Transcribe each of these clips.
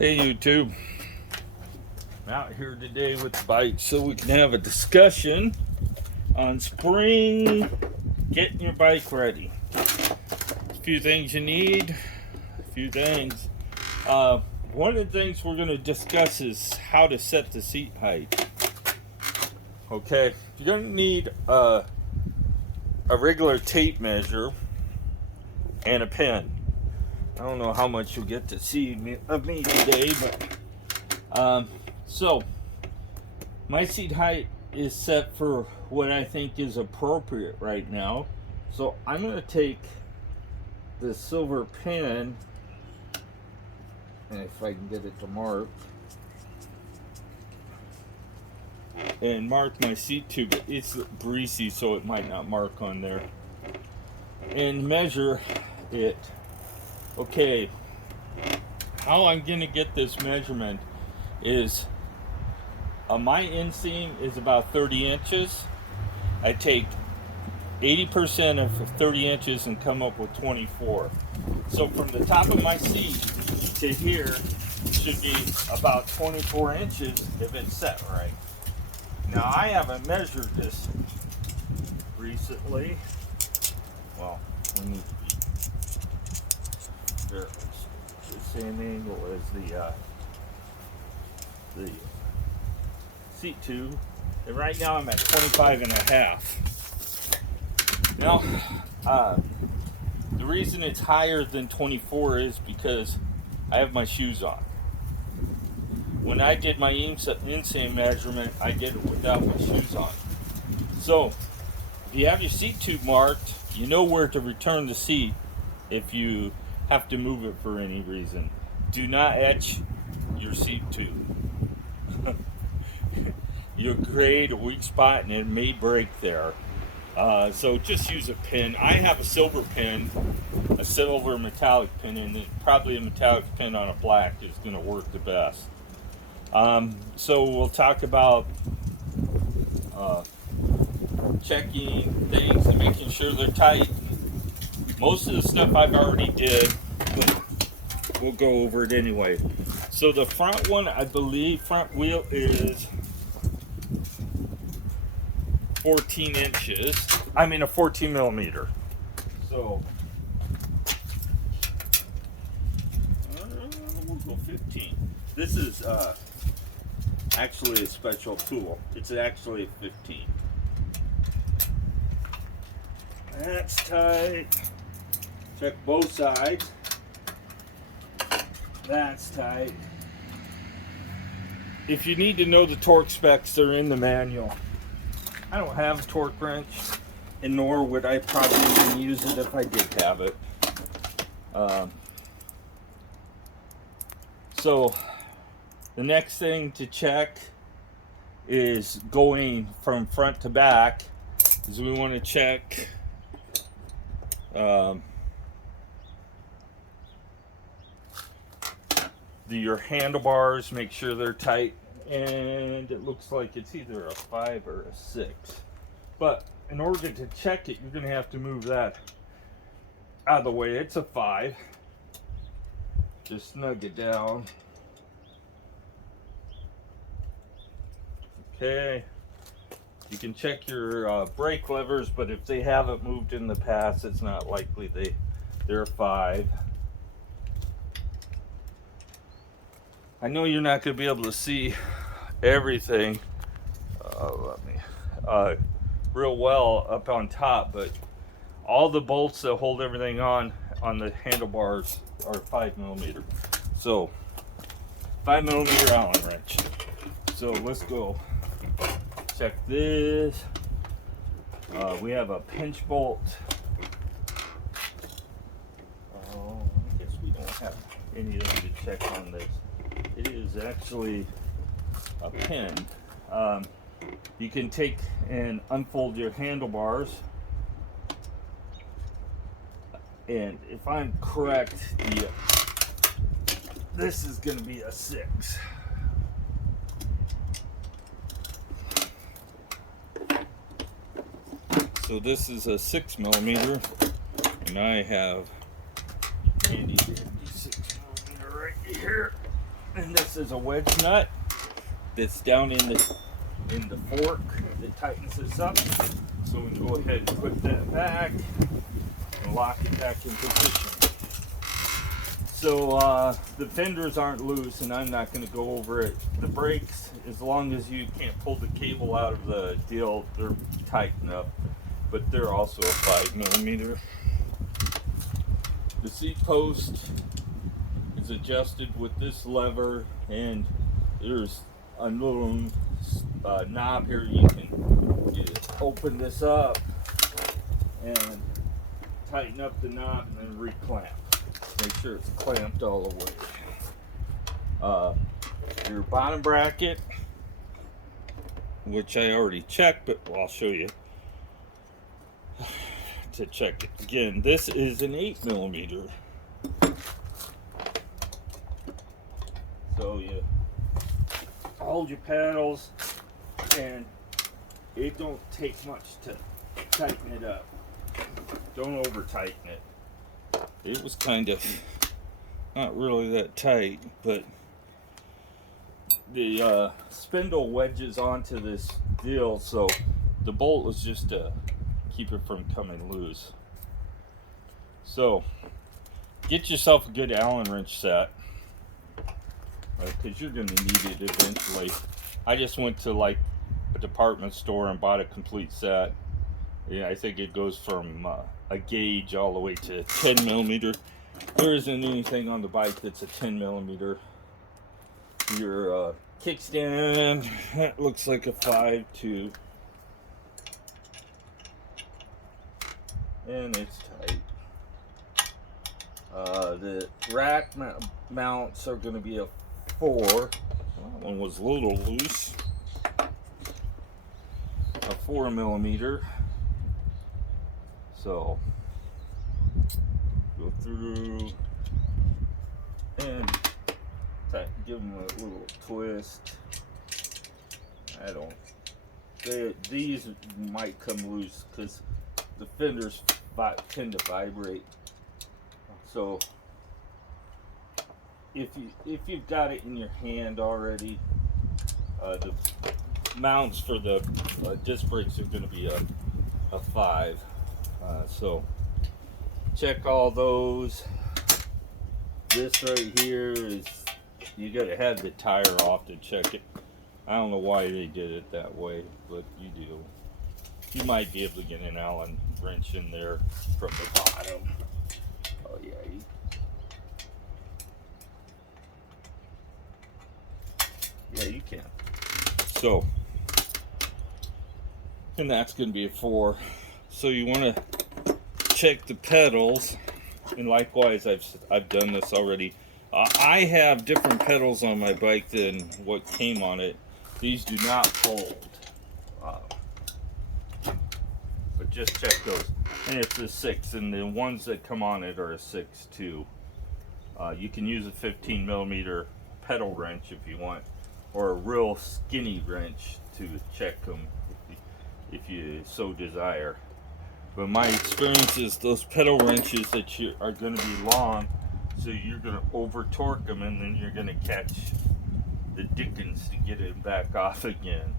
Hey YouTube, I'm out here today with the bike so we can have a discussion on spring getting your bike ready. A few things you need, a few things. One of the things we're going to discuss is how to set the seat height. Okay, you're going to need a regular tape measure and a pen. I don't know how much you'll get to see of me today, but so my seat height is set for what I think is appropriate right now. So I'm going to take the silver pen, and if I can get it to mark, and mark my seat tube. It's greasy, so it might not mark on there, and measure it. Okay, how I'm going to get this measurement is my inseam is about 30 inches. I take 80% of 30 inches and come up with 24. So from the top of my seat to here should be about 24 inches if it's set right. Now I haven't measured this recently. Well, we need to be the same angle as the seat tube, and right now I'm at 25 and a half. Now the reason it's higher than 24 is because I have my shoes on. When I did my inseam measurement, I did it without my shoes on. So if you have your seat tube marked, you know where to return the seat if you have to move it for any reason. Do not etch your seat tube. You'll create a weak spot and it may break there. So just use a pin. I have a silver pin, a silver metallic pin, and probably a metallic pin on a black is going to work the best. So we'll talk about checking things and making sure they're tight. Most of the stuff I've already did, but we'll go over it anyway. So the front one, I believe, front wheel is 14 inches. I mean a 14 millimeter. So we'll go 15. This is actually a special tool. It's actually 15. That's tight. Check both sides. That's tight. If you need to know the torque specs, they're in the manual. I don't have a torque wrench, and nor would I probably even use it if I did have it. So the next thing to check is going from front to back, is we want to check your handlebars, make sure they're tight, and it looks like it's either a 5 or a 6. But in order to check it, you're going to have to move that out of the way. It's a 5. Just snug it down. Okay. You can check your brake levers, but if they haven't moved in the past, it's not likely they're 5. I know you're not going to be able to see everything real well up on top, but all the bolts that hold everything on the handlebars are 5 millimeter. So 5 millimeter Allen wrench. So let's go check this. We have a pinch bolt. Oh, I guess we don't have anything to check on this. It is actually a pin. You can take and unfold your handlebars, and if I'm correct, this is going to be a 6. So this is a 6 millimeter, and I have handy 6 millimeter right here. And this is a wedge nut that's down in the fork that tightens this up. So we can go ahead and put that back and lock it back in position. So the fenders aren't loose, and I'm not going to go over it. The brakes, as long as you can't pull the cable out of the deal, they're tight enough, but they're also a 5mm. The seat post is adjusted with this lever, and there's a little knob here. You can open this up and tighten up the knob and then reclamp. Make sure it's clamped all the way. Your bottom bracket, which I already checked, but I'll show you to check it again. This is an 8mm. So you hold your paddles, and it don't take much to tighten it up. Don't over tighten it. It was kind of not really that tight, but the spindle wedges onto this deal, so the bolt was just to keep it from coming loose. So get yourself a good Allen wrench set, because you're going to need it eventually. I just went to like a department store and bought a complete set. Yeah, I think it goes from a gauge all the way to 10mm. There isn't anything on the bike that's a 10mm. Your kickstand, that looks like a 5.2, and it's tight. The rack mounts are going to be a 4. That one was a little loose. A 4mm. So go through and give them a little twist. These might come loose because the fenders tend to vibrate. So if you've got it in your hand already, the mounts for the disc brakes are going to be a 5. So check all those. This right here is, you got to have the tire off to check it. I don't know why they did it that way, but you do. You might be able to get an Allen wrench in there from the bottom. Oh yeah. Yeah, you can. So, and that's going to be a 4. So you want to check the pedals, and likewise I've done this already. I have different pedals on my bike than what came on it. These do not fold, but just check those. And it's a 6, and the ones that come on it are a 6 too. You can use a 15mm pedal wrench if you want, or a real skinny wrench to check them if you so desire. But my experience is those pedal wrenches that you are going to be long, so you're going to over torque them, and then you're going to catch the dickens to get it back off again.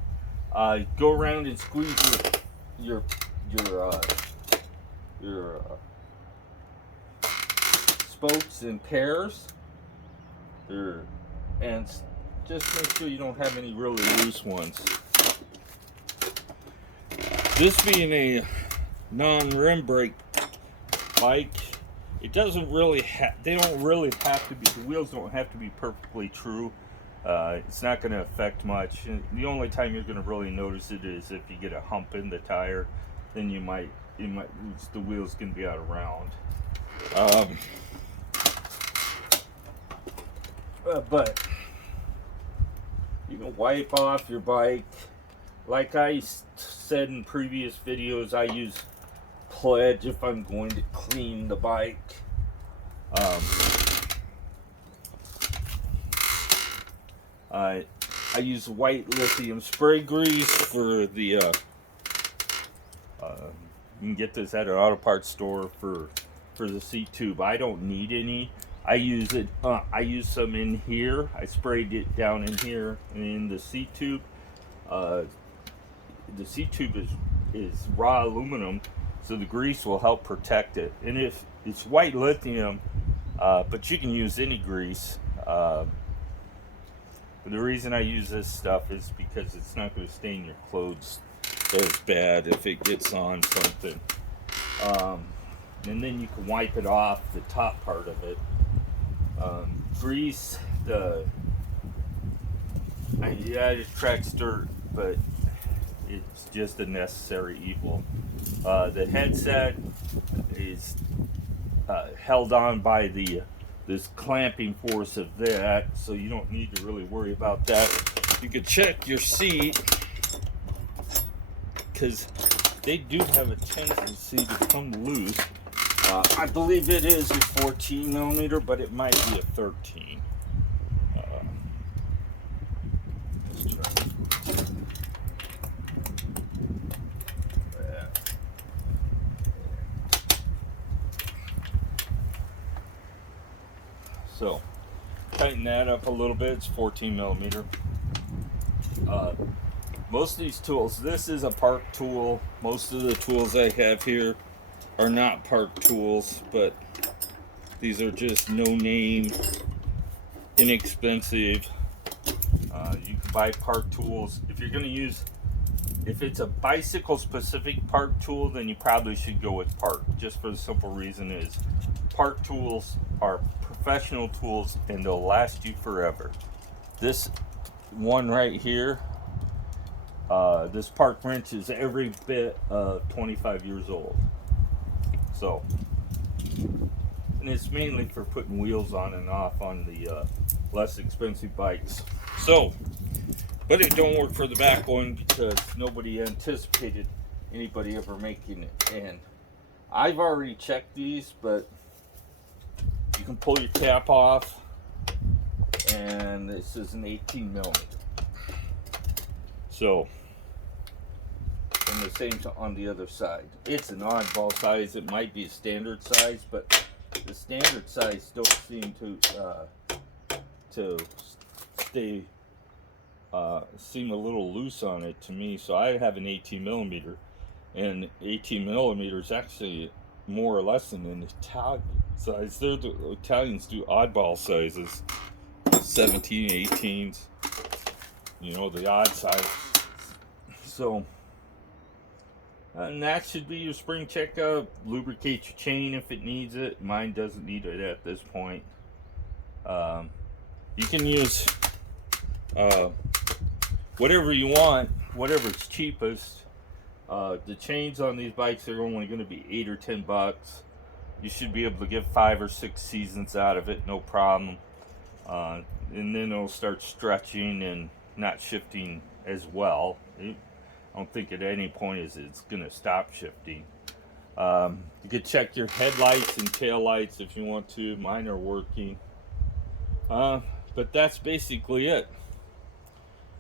Go around and squeeze your spokes in pairs, and just make sure you don't have any really loose ones. This being a non-rim brake bike, it doesn't really they don't really have to be, the wheels don't have to be perfectly true. It's not going to affect much. The only time you're going to really notice it is if you get a hump in the tire, then the wheels can be out of round. But you can wipe off your bike. Like I said in previous videos, I use Pledge if I'm going to clean the bike. I use white lithium spray grease for the you can get this at an auto parts store for the seat tube. I don't need any. I use it. I use some in here. I sprayed it down in here and in the seat tube. Uh, the seat tube is raw aluminum, so the grease will help protect it. And if it's white lithium, but you can use any grease. But the reason I use this stuff is because it's not going to stain your clothes as bad if it gets on something. And then you can wipe it off the top part of it. Grease, yeah, it attracts dirt, but it's just a necessary evil. The headset is held on by this clamping force of that, so you don't need to really worry about that. You can check your seat, because they do have a tendency to come loose. I believe it is a 14 millimeter, but it might be a 13. Let's try. So, tighten that up a little bit. It's 14 millimeter. Most of these tools, this is a park tool. Most of the tools I have here are not park tools, but these are just no-name, inexpensive. You can buy park tools. If you're going to use, if it's a bicycle-specific park tool, then you probably should go with park, just for the simple reason is park tools are professional tools and they'll last you forever. This one right here, this park wrench is every bit of 25 years old. So, and it's mainly for putting wheels on and off on the less expensive bikes. So, but it don't work for the back one because nobody anticipated anybody ever making it. And I've already checked these, but you can pull your cap off, and this is an 18 millimeter. So, and the same on the other side. It's an oddball size. It might be a standard size, but the standard size don't seem to stay seem a little loose on it to me. So I have an 18 millimeter, and 18 millimeter is actually more or less than an Italian size. The Italians do oddball sizes, 17, 18s, you know, the odd size. So, and that should be your spring checkup. Lubricate your chain if it needs it. Mine doesn't need it at this point. You can use whatever you want, whatever's cheapest. The chains on these bikes are only going to be $8 or $10. You should be able to get 5 or 6 seasons out of it, no problem. And then it'll start stretching and not shifting as well. I don't think at any point is it's going to stop shifting. You could check your headlights and tail lights if you want to. Mine are working. But that's basically it.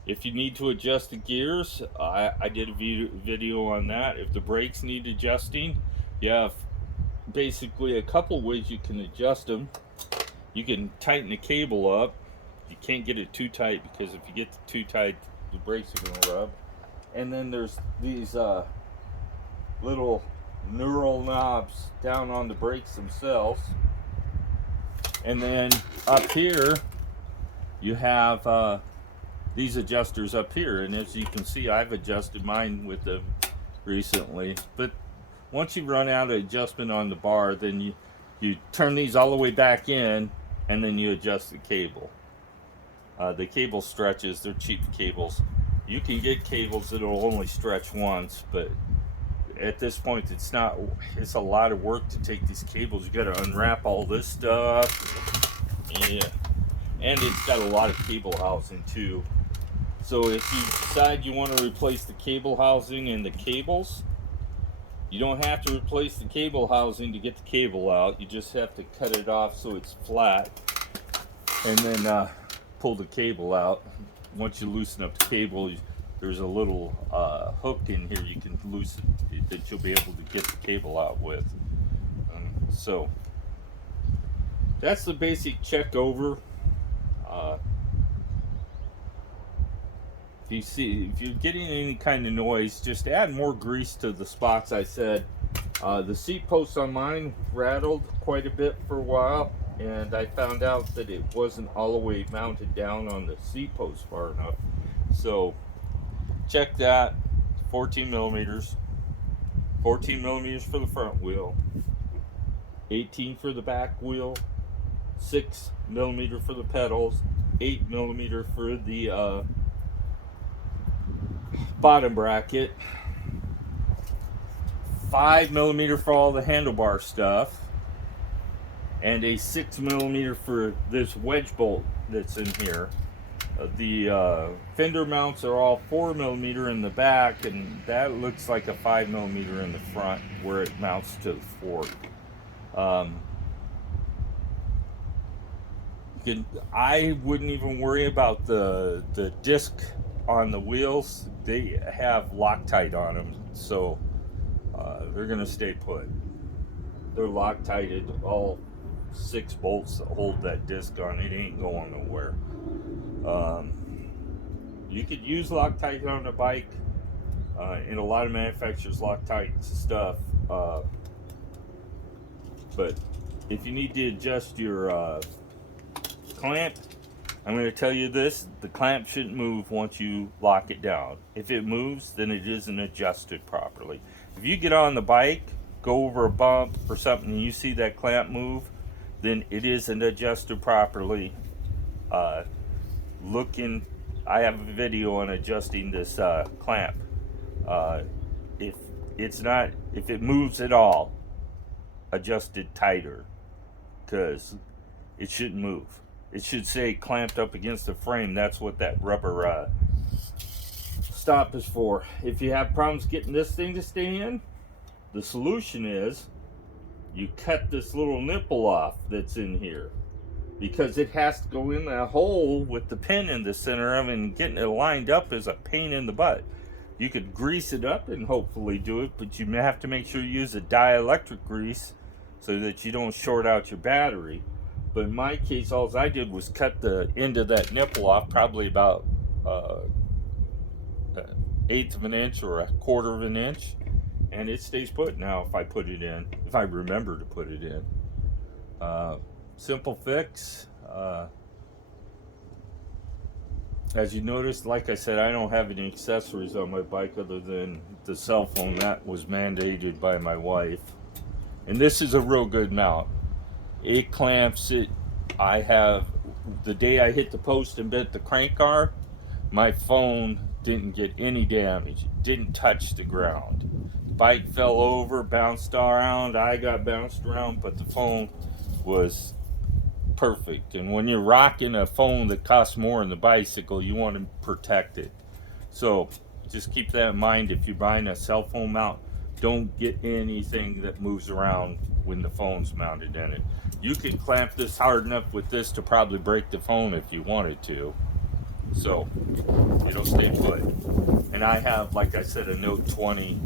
If you need to adjust the gears, I did a video on that. If the brakes need adjusting, you have basically a couple ways you can adjust them. You can tighten the cable up. You can't get it too tight, because if you get it too tight, the brakes are going to rub. And then there's these little knurled knobs down on the brakes themselves. And then up here, you have these adjusters up here. And as you can see, I've adjusted mine with them recently. But once you run out of adjustment on the bar, then you turn these all the way back in, and then you adjust the cable. The cable stretches, they're cheap cables. You can get cables that'll only stretch once, but at this point it's a lot of work to take these cables. You got to unwrap all this stuff. Yeah. And it's got a lot of cable housing too. So if you decide you want to replace the cable housing and the cables, you don't have to replace the cable housing to get the cable out. You just have to cut it off so it's flat, and then pull the cable out. Once you loosen up the cable, there's a little hook in here you can loosen that you'll be able to get the cable out with. So that's the basic check over. Uh, if you're getting any kind of noise, just add more grease to the spots. I said the seat posts on mine rattled quite a bit for a while, and I found out that it wasn't all the way mounted down on the seat post far enough. So check that. 14 millimeters. 14 millimeters for the front wheel, 18 for the back wheel, 6 millimeter for the pedals, 8 millimeter for the bottom bracket, 5 millimeter for all the handlebar stuff, and a 6 millimeter for this wedge bolt that's in here. The fender mounts are all 4 millimeter in the back, and that looks like a 5 millimeter in the front where it mounts to the fork. I wouldn't even worry about the disc on the wheels. They have Loctite on them, so they're gonna stay put. They're Loctited, all 6 bolts that hold that disc on. It ain't going nowhere. You could use Loctite on a bike, and a lot of manufacturers Loctite stuff, but if you need to adjust your clamp, I'm going to tell you this: the clamp shouldn't move once you lock it down. If it moves, then it isn't adjusted properly. If you get on the bike, go over a bump or something, and you see that clamp move, then it isn't adjusted properly. I have a video on adjusting this clamp. If it moves at all, adjust it tighter, because it shouldn't move. It should say clamped up against the frame. That's what that rubber stop is for. If you have problems getting this thing to stay in, the solution is you cut this little nipple off that's in here, because it has to go in that hole with the pin in the center of it, and getting it lined up is a pain in the butt. You could grease it up and hopefully do it, but you may have to make sure you use a dielectric grease so that you don't short out your battery. But in my case, all I did was cut the end of that nipple off, probably about an eighth of an inch or a quarter of an inch, and it stays put now if I put it in, if I remember to put it in. Simple fix. As you notice, like I said, I don't have any accessories on my bike other than the cell phone. That was mandated by my wife. And this is a real good mount. It clamps it. The day I hit the post and bent the crank bar, my phone didn't get any damage. It didn't touch the ground. The bike fell over, bounced around. I got bounced around, but the phone was perfect. And when you're rocking a phone that costs more than the bicycle, you want to protect it. So just keep that in mind. If you're buying a cell phone mount, don't get anything that moves around when the phone's mounted in it. You can clamp this hard enough with this to probably break the phone if you wanted to. So it'll stay put. And I have, like I said, a Note 20,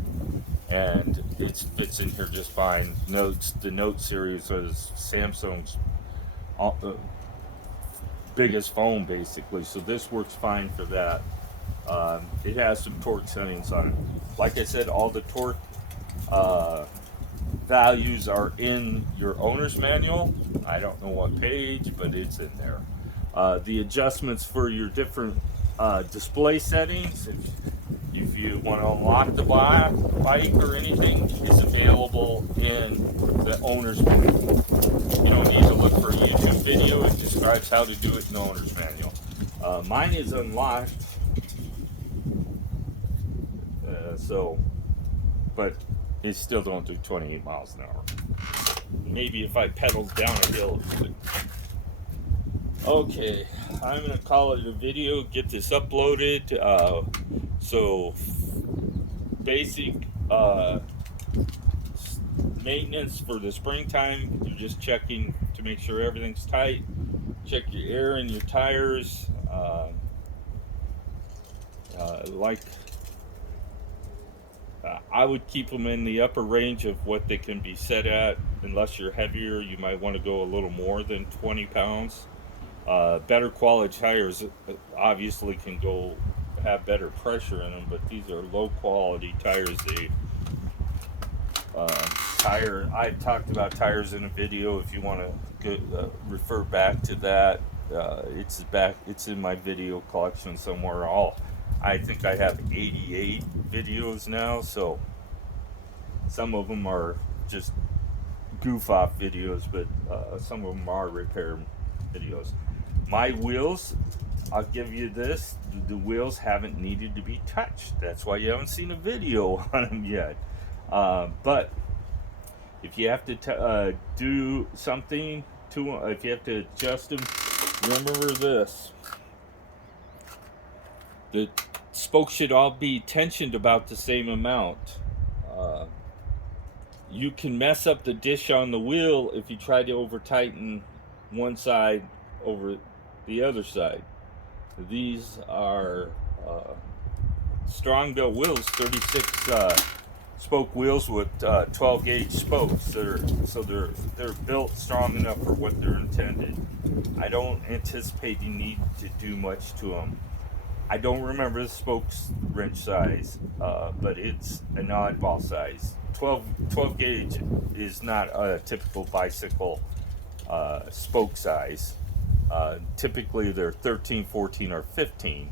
and it fits in here just fine. The Note series is Samsung's biggest phone, basically. So this works fine for that. It has some torque settings on it. Like I said, all the torque values are in your owner's manual. I don't know what page, but it's in there. The adjustments for your different display settings, if you want to unlock the bike or anything, is available in the owner's manual. You don't need to look for a YouTube video. It describes how to do it in the owner's manual. Mine is unlocked, but it still don't do 28 miles an hour. Maybe if I pedaled down a hill. Okay, I'm gonna call it a video. Get this uploaded. So basic maintenance for the springtime. You're just checking to make sure everything's tight. Check your air in your tires. I would keep them in the upper range of what they can be set at. unless you're heavier, you might want to go a little more than 20 pounds. Better quality tires obviously can go have better pressure in them, but these are low quality tires. I've talked about tires in a video. If you want to refer back to that, it's in my video collection somewhere. I think I have 88 videos now, so some of them are just goof off videos, but some of them are repair videos. My wheels, I'll give you this, the wheels haven't needed to be touched. That's why you haven't seen a video on them yet. But if you have to do something to them, if you have to adjust them, remember this. The spokes should all be tensioned about the same amount. You can mess up the dish on the wheel if you try to over tighten one side over the other side. These are strong built wheels, 36 spoke wheels with 12 gauge spokes. They're built strong enough for what they're intended. I don't anticipate you need to do much to them. I don't remember the spokes wrench size, but it's an oddball size. 12 gauge is not a typical bicycle spoke size. Typically they're 13, 14, or 15.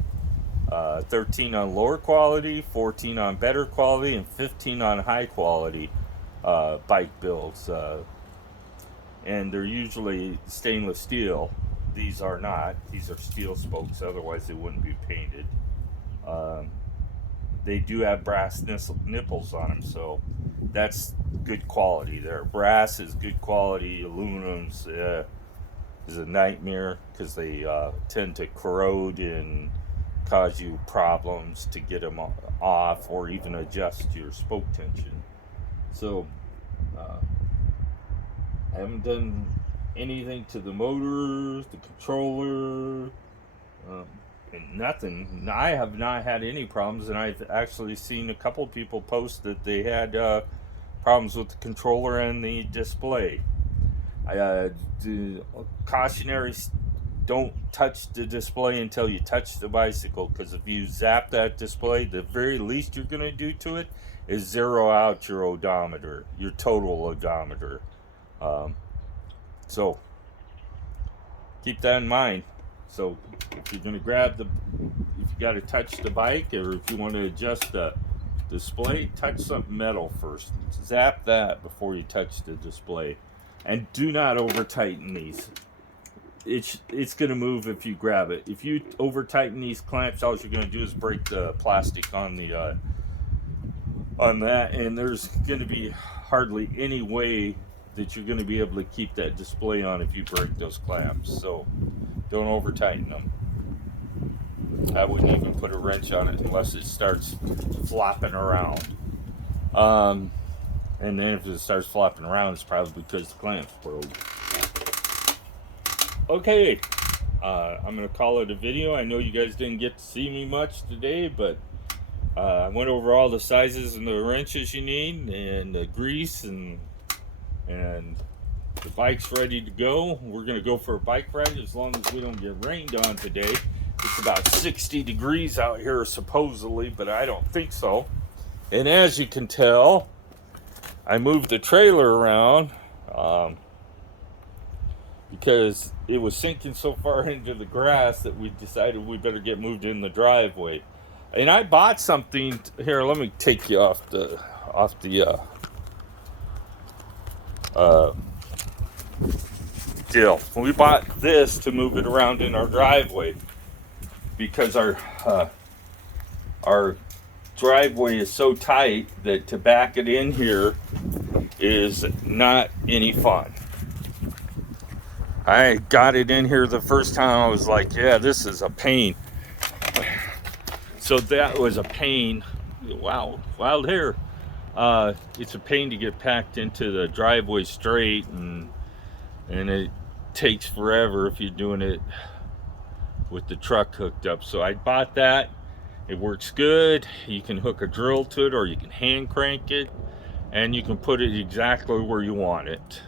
13 on lower quality, 14 on better quality, and 15 on high quality bike builds. And they're usually stainless steel. These are not. These are steel spokes, otherwise they wouldn't be painted. They do have brass nipples on them, so that's good quality there. Brass is good quality. Aluminum's is a nightmare because they tend to corrode and cause you problems to get them off or even adjust your spoke tension. So I haven't done anything to the motor, the controller, and nothing. I have not had any problems, and I've actually seen a couple people post that they had problems with the controller and the display. The cautionary: don't touch the display until you touch the bicycle, because if you zap that display, the very least you're going to do to it is zero out your odometer, your total odometer. So keep that in mind. So if you're going to if you got to touch the bike, or if you want to adjust the display, touch something metal first. Zap that before you touch the display. And do not over tighten these. It's going to move if you grab it. If you over tighten these clamps, all you're going to do is break the plastic on the on that, and there's going to be hardly any way that you're going to be able to keep that display on if you break those clamps. So don't over tighten them. I wouldn't even put a wrench on it unless it starts flopping around. And then if it starts flopping around, it's probably because the clamps broke. Okay, I'm going to call it a video. I know you guys didn't get to see me much today, but I went over all the sizes and the wrenches you need, and the grease, and the bike's ready to go. We're going to go for a bike ride as long as we don't get rained on today. It's about 60 degrees out here supposedly, but I don't think so. And as you can tell, I moved the trailer around because it was sinking so far into the grass that we decided we better get moved in the driveway. And I bought something here. Let me take you off the deal. We bought this to move it around in our driveway because our driveway is so tight that to back it in here is not any fun. I got it in here the first time. I was like, yeah, this is a pain. So that was a pain. Wow, wild hair. It's a pain to get packed into the driveway straight, and it takes forever if you're doing it with the truck hooked up. So I bought that. It works good. You can hook a drill to it, or you can hand crank it, and you can put it exactly where you want it.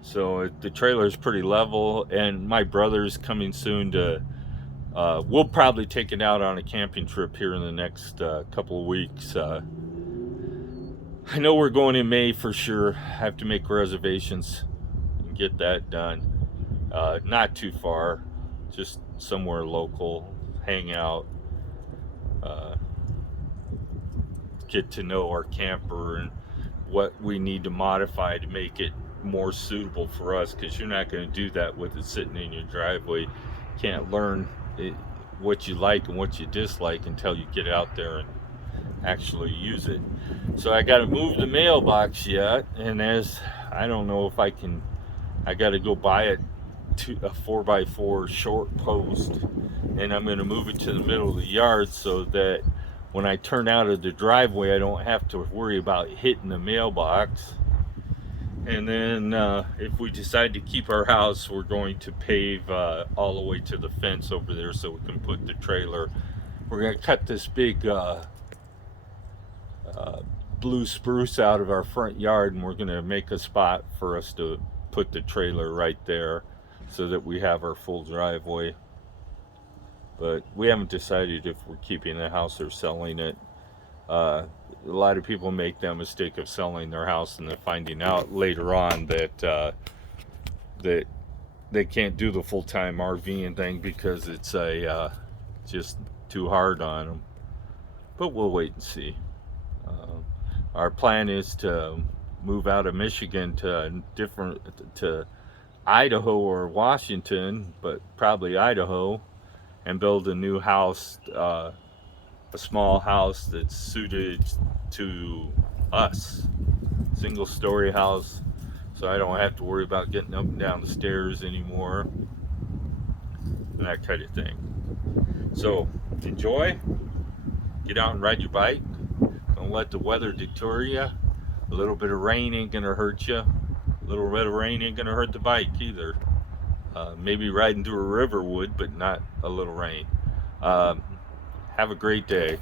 So the trailer is pretty level, and my brother's coming soon to, we'll probably take it out on a camping trip here in the next couple of weeks. I know we're going in May for sure. I have to make reservations and get that done. Not too far, just somewhere local, hang out, get to know our camper and what we need to modify to make it more suitable for us, because you're not going to do that with it sitting in your driveway. You can't learn what you like and what you dislike until you get out there and actually use it. So I got to move the mailbox yet, and as I don't know if I can, I got to go buy a 4x4 short post, and I'm going to move it to the middle of the yard so that when I turn out of the driveway I don't have to worry about hitting the mailbox. And then if we decide to keep our house, we're going to pave all the way to the fence over there so we can put the trailer. We're going to cut this big blue spruce out of our front yard, and we're going to make a spot for us to put the trailer right there so that we have our full driveway. But we haven't decided if we're keeping the house or selling it. A lot of people make that mistake of selling their house and then finding out later on that that they can't do the full-time RVing thing because it's just too hard on them. But we'll wait and see. Our plan is to move out of Michigan to Idaho or Washington, but probably Idaho, and build a new house, a small house that's suited to us, single-story house, so I don't have to worry about getting up and down the stairs anymore, and that kind of thing. So enjoy, get out and ride your bike. Don't let the weather deter you. A little bit of rain ain't gonna hurt you. A little bit of rain ain't gonna hurt the bike either. Maybe riding through a river would, but not a little rain. Have a great day.